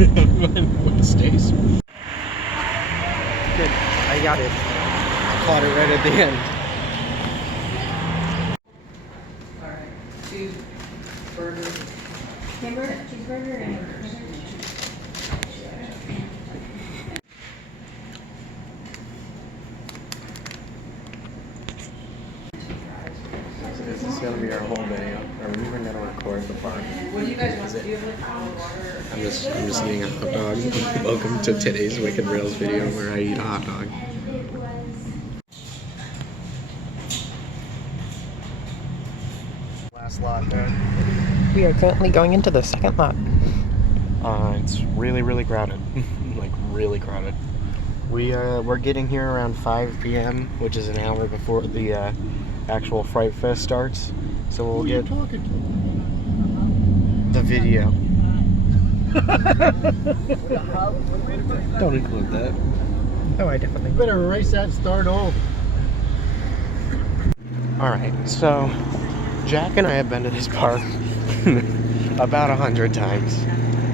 When it stays. Good. I got it. I caught it right at the end. Alright, 2 burgers. Hamburger, cheeseburger, and This is gonna be our whole video. Are we even gonna record the part? what do you guys want to do with water? I'm just eating a hot dog. Welcome to today's Wicked Rails video where I eat a hot dog. Last lot there. We are currently going into the second lot. It's really crowded. Like really crowded. We're getting here around 5 p.m., which is an hour before the actual Fright Fest starts. So we'll get the video. Don't include that. Oh, I definitely. Better erase that and start over. Alright, so Jack and I have been to this park about 100 times.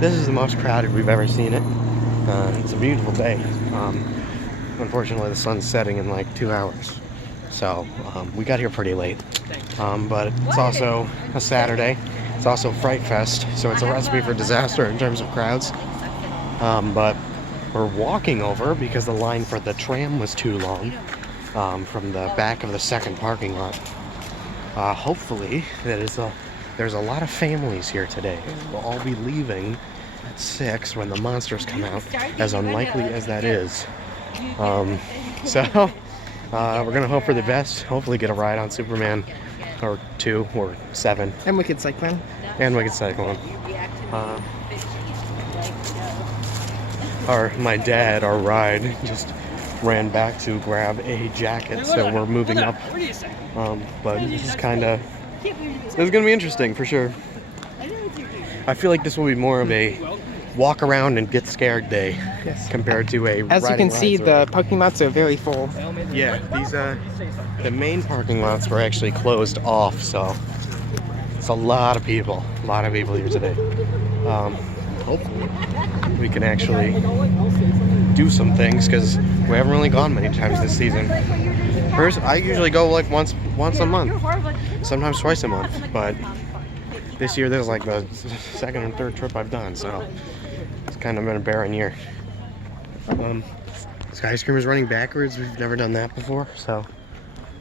This is the most crowded we've ever seen it. It's a beautiful day. Unfortunately, the sun's setting in like 2 hours. So we got here pretty late. But it's also a Saturday. It's also Fright Fest, so it's a recipe for disaster in terms of crowds. But we're walking over because the line for the tram was too long from the back of the second parking lot. Hopefully, there's a lot of families here today. We'll all be leaving at 6 when the monsters come out, as unlikely as that is. So we're gonna hope for the best. Hopefully get a ride on Superman, or 2, or 7. And Wicked Cyclone. And Wicked Cyclone. My dad, our ride, just ran back to grab a jacket, so we're moving up. But this is kinda, this is gonna be interesting for sure. I feel like this will be more of a walk around and get scared day, Yes. compared to a As you riding can see, rides the parking lots are very full. yeah, these the main parking lots were actually closed off, so it's a lot of people here today. Hopefully we can actually do some things, because we haven't really gone many times this season. First, I usually go like once a month, sometimes twice a month, but this year this is like the second and third trip I've done, so it's kind of been a barren year. Skyscraper's running backwards. We've never done that before, so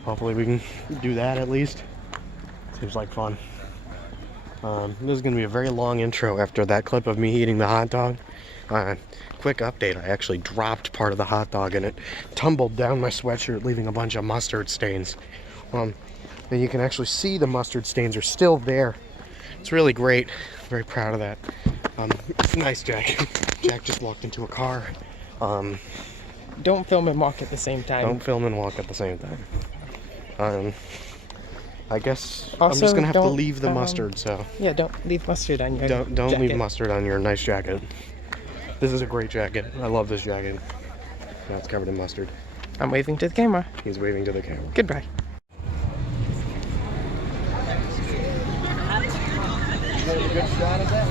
hopefully we can do that at least. Seems like fun. This is going to be a very long intro after that clip of me eating the hot dog. Quick update, I actually dropped part of the hot dog and it tumbled down my sweatshirt, leaving a bunch of mustard stains. And you can actually see the mustard stains are still there. It's really great. Very proud of that. Nice, Jack. Jack just walked into a car. Don't film and walk at the same time. Don't film and walk at the same time. I guess Also, I'm just gonna have to don't, leave the mustard. So Yeah, don't leave mustard on your don't jacket. leave mustard on your nice jacket. This is a great jacket. I love this jacket. Now it's covered in mustard. I'm waving to the camera. He's waving to the camera. Goodbye. Good shot of that.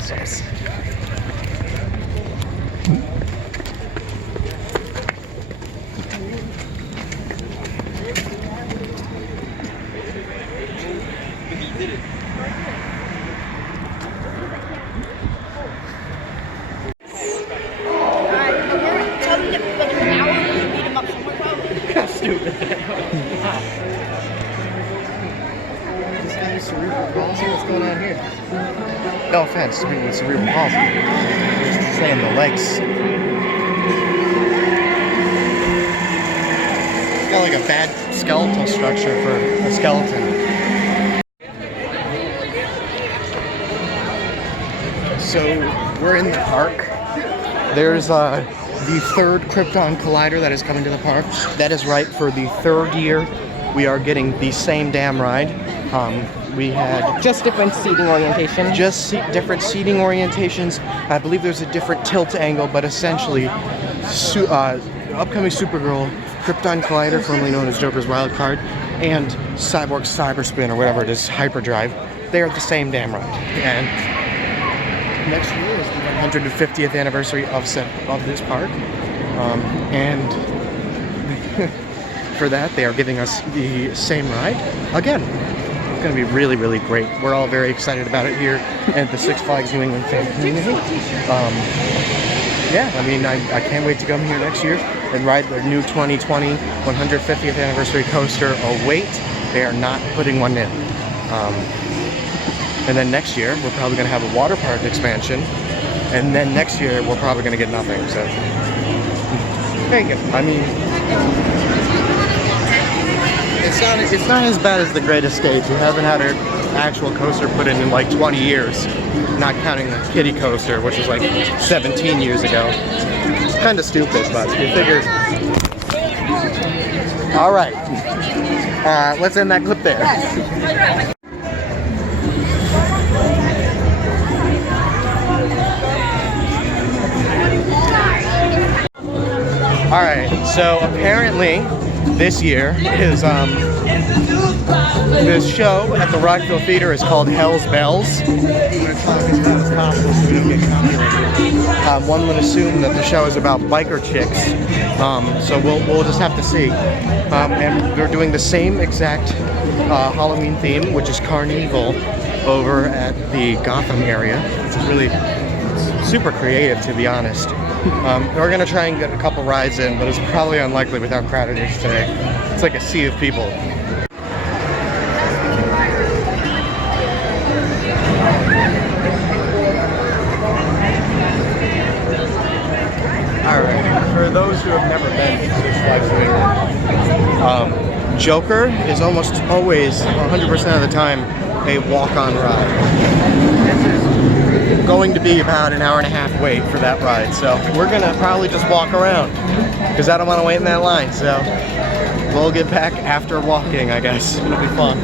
Sauce. Stupid. This guy's cerebral palsy. What's going on here? No offense to people with cerebral palsy. Just saying the legs. It's got like a bad skeletal structure for a skeleton. So we're in the park. There's the third Krypton Collider that is coming to the park. That is right, for the third year we are getting the same damn ride. we had Just different seating orientation. different seating orientations. I believe there's a different tilt angle, but essentially, upcoming Supergirl, Krypton Collider, formerly known as Joker's Wild Card, and Cyborg Cyberspin, or whatever it is, Hyperdrive, they are the same damn ride. And next year is the 150th anniversary of this park, and for that they are giving us the same ride again. It's going to be really, really great. We're all very excited about it here at the Six Flags New England fan community. Yeah, I mean, I can't wait to come here next year and ride their new 2020 150th anniversary coaster. Oh wait, they are not putting one in. And then next year, we're probably going to have a water park expansion. And then next year, we're probably going to get nothing. So, thank you. I mean, it's not as bad as the Great Escape. We haven't had an actual coaster put in like 20 years. Not counting the kiddie coaster, which was like 17 years ago. It's kind of stupid, but we figured. All right, let's end that clip there. All right, so apparently this year is this show at the Rockville Theater is called Hell's Bells. I'm going to talk as loud as possible so we don't get copyrighted. One would assume that the show is about biker chicks, so we'll just have to see. And they're doing the same exact Halloween theme, which is Carnival, over at the Gotham area. It's really super creative, to be honest. We're going to try and get a couple rides in, but it's probably unlikely with how crowded it is today. It's like a sea of people. Alright, for those who have never been to Six Flags New England, Joker is almost always, 100% of the time, a walk-on ride. This is going to be about an hour and a half wait for that ride, so we're gonna probably just walk around because I don't want to wait in that line. So we'll get back after walking, I guess. It'll be fun.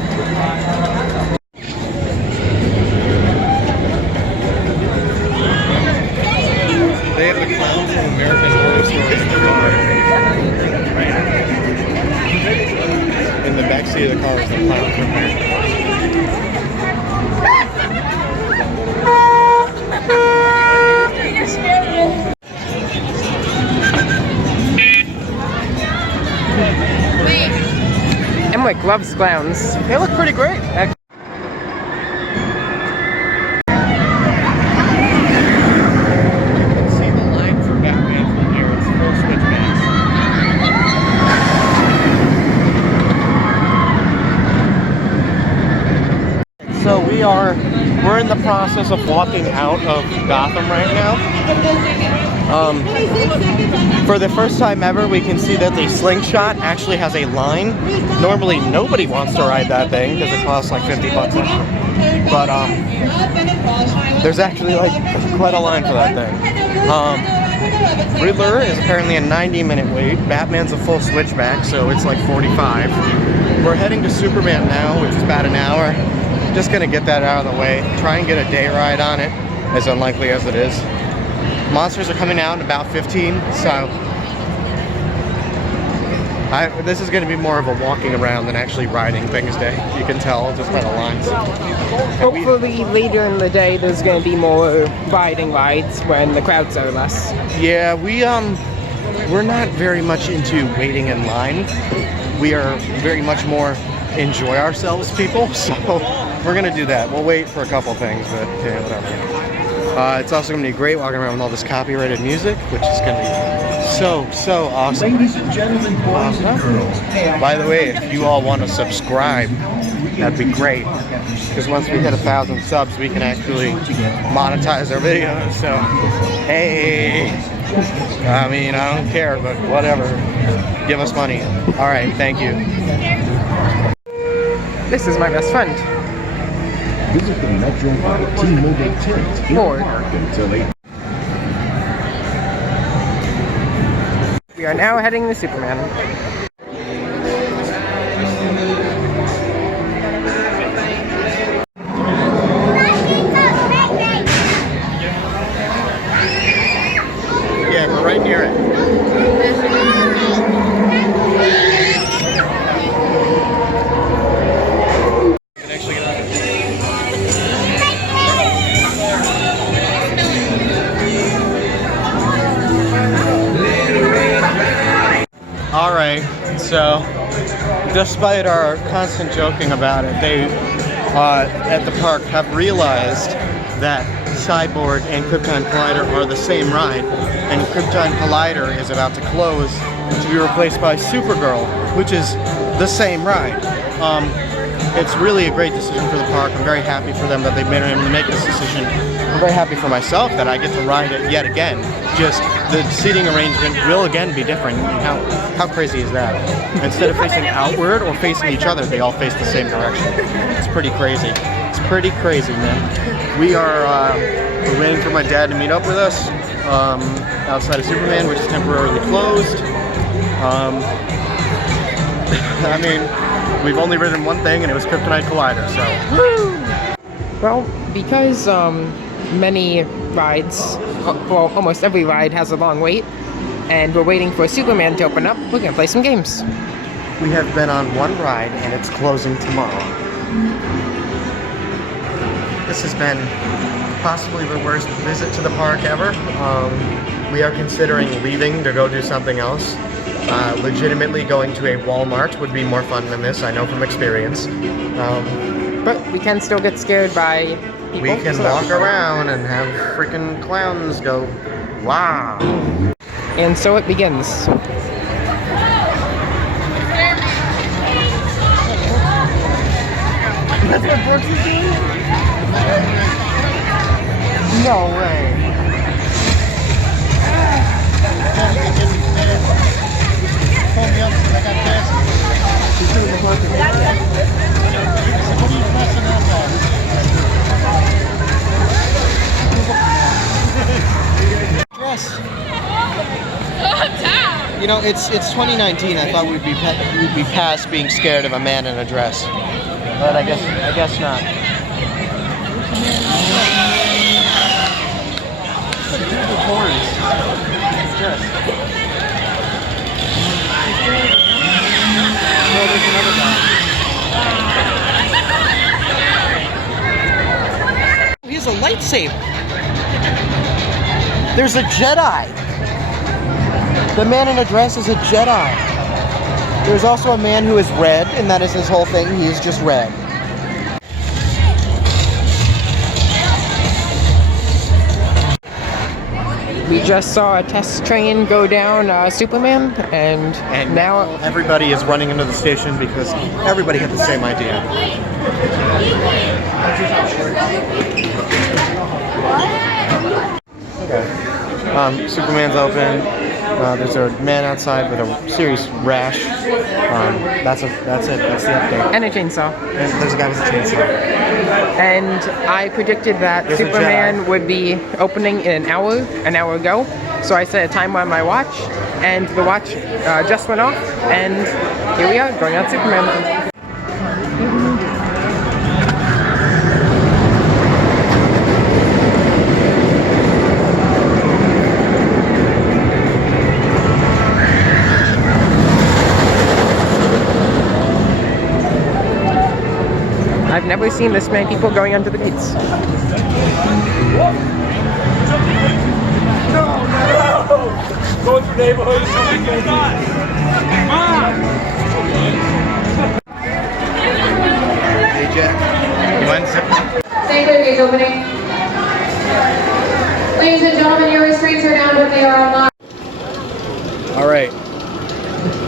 They have the clown from American Horror Story in the back seat of the car is the clown from American Horror Story. And my gloves, clowns. They look pretty great. Actually, You can see the line for Batman from here. It's full switchbacks. So we're in the process of walking out of Gotham right now. For the first time ever, we can see that the Slingshot actually has a line. Normally, nobody wants to ride that thing because it costs like 50 bucks extra. But there's actually like quite a line for that thing. Riddler is apparently a 90-minute wait. Batman's a full switchback, so it's like 45. We're heading to Superman now, which is about an hour. Just gonna get that out of the way. Try and get a day ride on it, as unlikely as it is. Monsters are coming out in about 15, so this is going to be more of a walking around than actually riding things day. You can tell just by the lines. hopefully later in the day there's going to be more riding rides when the crowds are less. Yeah, we're not very much into waiting in line. We are very much more enjoy ourselves people, so we're going to do that. We'll wait for a couple things, but yeah, whatever. It's also going to be great walking around with all this copyrighted music, which is going to be so awesome. Ladies and gentlemen, boys and girls. By the way, if you all want to subscribe, that'd be great. Because once we hit 1,000 subs, we can actually monetize our videos. So, hey, I mean, I don't care, but whatever. Give us money. All right, thank you. This is my best friend. Visit the Metro White T-Mobile tent in Lord. park until 8. We are now heading to Superman. despite our constant joking about it, they at the park have realized that Cyborg and Krypton Collider are the same ride, and Krypton Collider is about to close to be replaced by Supergirl, which is the same ride. It's really a great decision for the park. I'm very happy for them that they've been able to make this decision. I'm very happy for myself that I get to ride it yet again. Just the seating arrangement will again be different. How crazy is that? Instead of facing outward or facing each other, they all face the same direction. It's pretty crazy. It's pretty crazy, man. We're waiting for my dad to meet up with us outside of Superman, which is temporarily closed. I mean, we've only ridden one thing, and it was Krypton Collider, so. Woo! Well, because many rides, well, almost every ride has a long wait, and we're waiting for Superman to open up, we're gonna play some games. We have been on one ride, and it's closing tomorrow. This has been possibly the worst visit to the park ever. We are considering leaving to go do something else. Legitimately going to a Walmart would be more fun than this, I know from experience. But we can still get scared by people. We can walk around and have freaking clowns go, wow. And so it begins. That's what Brooks is doing? No way. Pulled me up so I got past. She should have been working. What are you messing up on? Dress. You know, it's 2019. I thought we'd be past being scared of a man in a dress, but I guess not. Beautiful horns. Dress. Oh, there's another guy. He has a lightsaber. There's a Jedi. The man in a dress is a Jedi. There's also a man who is red, and that is his whole thing. He is just red. We just saw a test train go down Superman, and now everybody is running into the station because everybody had the same idea. Okay. Superman's open. There's a man outside with a serious rash. That's it. That's the update. and a chainsaw. And there's a guy with a chainsaw. And I predicted that There's a Superman Jedi. would be opening in an hour ago. So I set a timer on my watch, and the watch just went off, and here we are, going on Superman. I've never seen this many people going onto the gates. Going through neighborhoods, something going on. Hey Jack, you want some? Stay clear, gates opening. Ladies and gentlemen, your restraints are down, but they are unlocked. All right.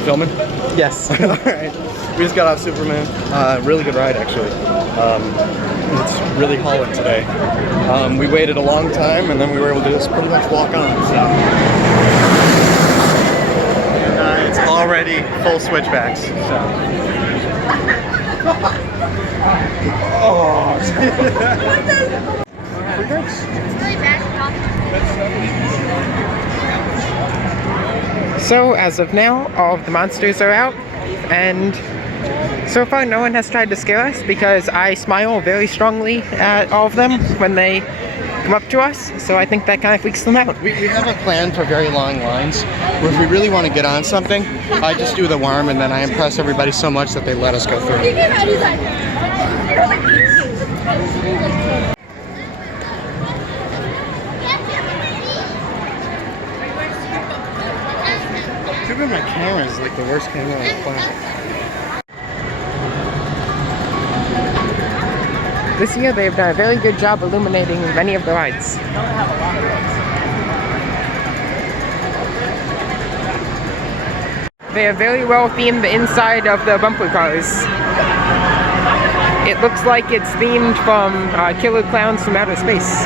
Filming? Yes. All right. We just got off Superman. Really good ride, actually. It's really hauling today. We waited a long time, and then we were able to just pretty much walk on. So. And it's already full switchbacks. So. Oh. Free drinks. So as of now, all of the monsters are out, and so far no one has tried to scare us because I smile very strongly at all of them when they come up to us, so I think that kind of freaks them out. We have a plan for very long lines, where if we really want to get on something, I just do the worm and then I impress everybody so much that they let us go through. My camera is like the worst camera on the planet. This year they've done a very good job illuminating many of the rides. They have very well themed the inside of the bumper cars. It looks like it's themed from Killer Clowns from Outer Space.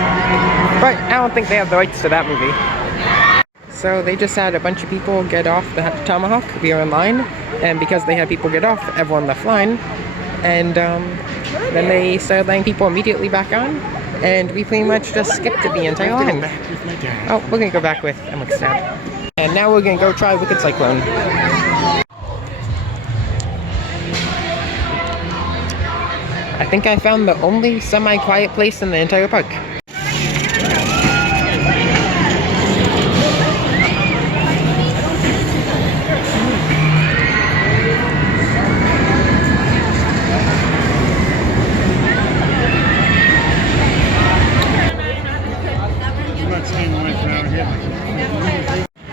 But I don't think they have the rights to that movie. So they just had a bunch of people get off the Tomahawk. We were in line, and because they had people get off, everyone left line. And then they started letting people immediately back on, and we pretty much just skipped the entire line. Oh, we're gonna go back with Emily's dad. And now we're gonna go try Wicked Cyclone. I think I found the only semi-quiet place in the entire park.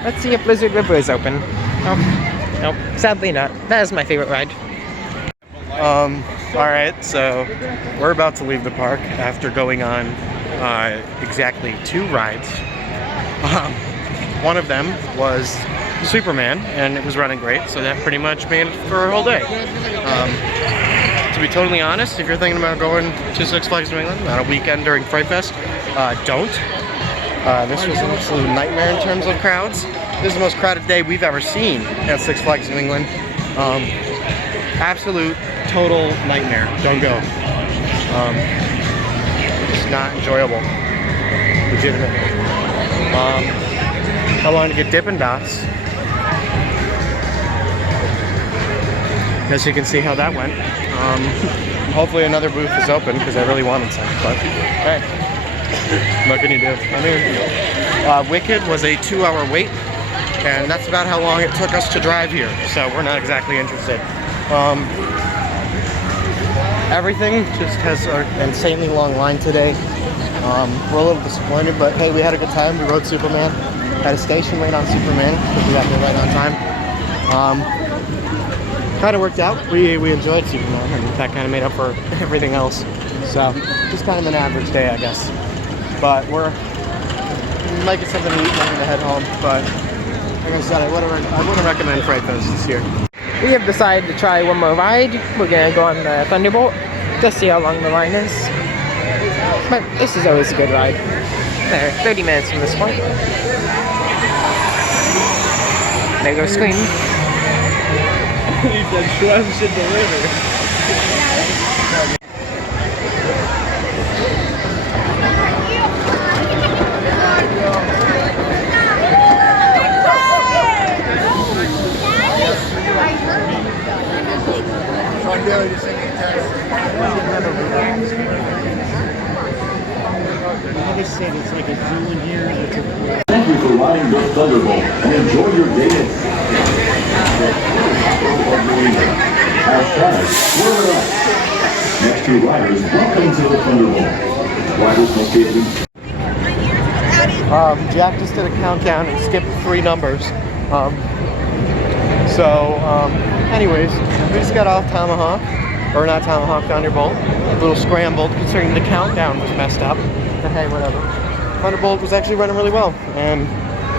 Let's see if Blizzard River is open. Oh, nope, sadly not. That is my favorite ride. Alright, so we're about to leave the park after going on exactly 2 rides. One of them was Superman, and it was running great, so that pretty much made it for a whole day. To be totally honest, if you're thinking about going to Six Flags New England on a weekend during Fright Fest, don't. This was an absolute nightmare in terms of crowds. This is the most crowded day we've ever seen at Six Flags New England. Absolute, total nightmare. Don't go. It's not enjoyable. Legitimately. I wanted to get Dippin' Dots. As you can see how that went. Hopefully another booth is open because I really wanted some. But hey, what can you do? I mean, Wicked was a 2-hour wait, and that's about how long it took us to drive here. So we're not exactly interested. Everything just has an insanely long line today. We're a little disappointed, but hey, we had a good time. We rode Superman. Had a station wait on Superman because we got there right on time. Kind of worked out. We enjoyed Superman, and that kind of made up for everything else. So just kind of an average day, I guess. But we're might get something to eat and to head home. But like I said, I wouldn't recommend Fright Fest this year. We have decided to try one more ride. We're gonna go on the Thunderbolt, just see how long the line is. But this is always a good ride. There, 30 minutes from this point. There goes Scream. He said trust and deliver. Thank you for riding the Thunderbolt and enjoy your day. Next 2 riders, welcome to the Thunderbolt. Riders must be Jack just did a countdown and skipped 3 numbers. Anyways, we just got off Tomahawk, or not Tomahawk, Thunderbolt. A little scrambled considering the countdown was messed up. But hey, whatever. Thunderbolt was actually running really well, and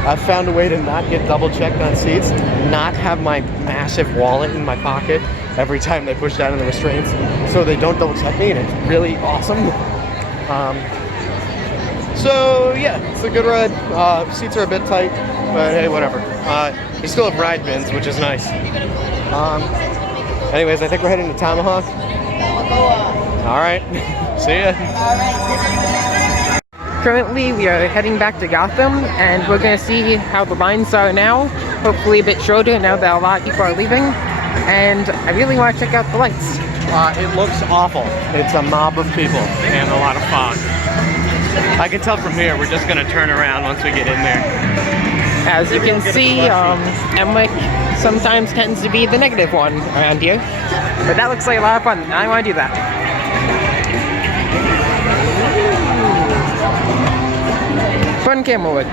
I found a way to not get double checked on seats, not have my massive wallet in my pocket every time they push down on the restraints, so they don't double check me, and it's really awesome. So yeah, it's a good ride. Seats are a bit tight, but hey, whatever. You still have ride bins, which is nice. Anyways, I think we're heading to Tomahawk. All right, see ya. Currently, we are heading back to Gotham, and we're going to see how the lines are now. Hopefully a bit shorter now that a lot of people are leaving. And I really want to check out the lights. It looks awful. It's a mob of people and a lot of fog. I can tell from here, we're just going to turn around once we get in there. As you can see, Emmerich sometimes tends to be the negative one around here. But that looks like a lot of fun. I want to do that. Fun camera work.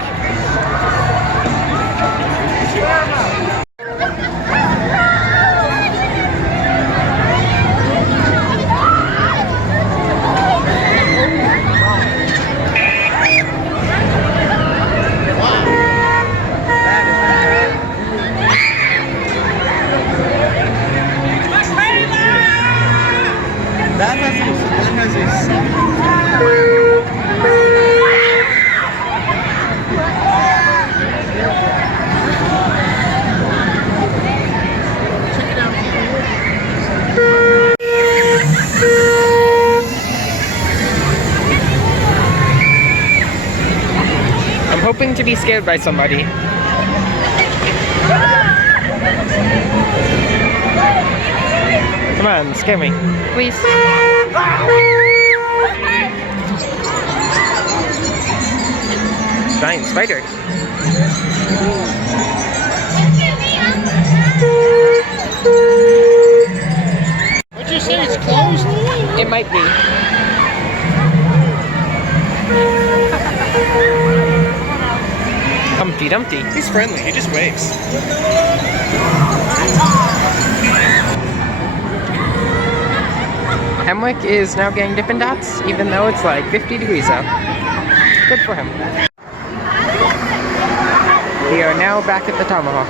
hoping to be scared by somebody. Come on, scare me, please. Giant spider. What'd you say? It's closed? It might be. Humpty Dumpty. He's friendly. He just waves. Hemwick is now getting Dippin' Dots, even though it's like 50 degrees out. Good for him. We are now back at the Tomahawk.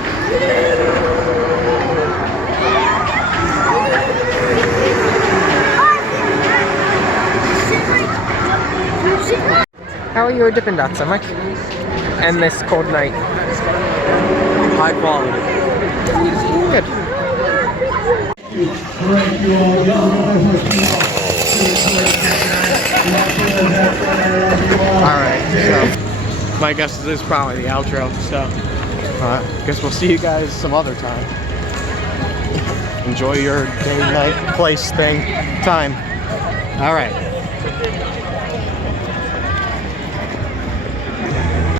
How are your Dippin' Dots, Hemwick? And this cold night? High quality. Good. Alright, so my guess is this is probably the outro, so guess we'll see you guys some other time. Enjoy your day, night, place, thing, time. Alright.